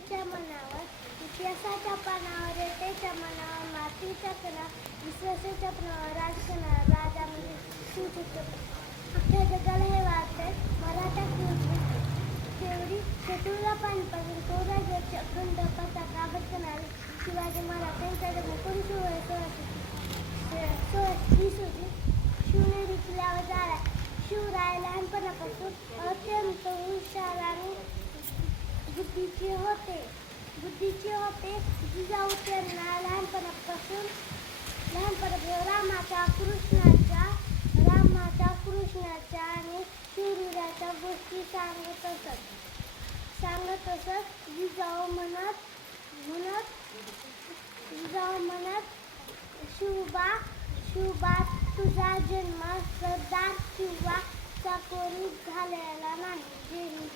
येतेच्या मनावर, इतिहासाच्या पानावर येतेच्या मनावर, मातीच्या कणावर, विश्वासाच्या पणावर राज करणारा राजा म्हणजे शिवछत्रपती. अख्ख्या जगाला हे वाटतंय मराठा केवढी शत्रूला पाणीपासून कोराजेची अखंड पताका बसणारे शिवाजी महाराज यांचा जन्म 1620 रोजी शिवनेरी किल्ल्यावर झाला. शिवराय लहानपणापासून अत्यंत हुशार आणि बुद्धीचे होते. जिजाऊ त्यांना लहानपणापासून रामाच्या, कृष्णाच्या आणि शूरवीराच्या गोष्टी सांगत असत. जिजाऊ म्हणत शिवबा तुझा जन्म सरदार किंवा चाकोरीत झालेला नाही. जय हिंद.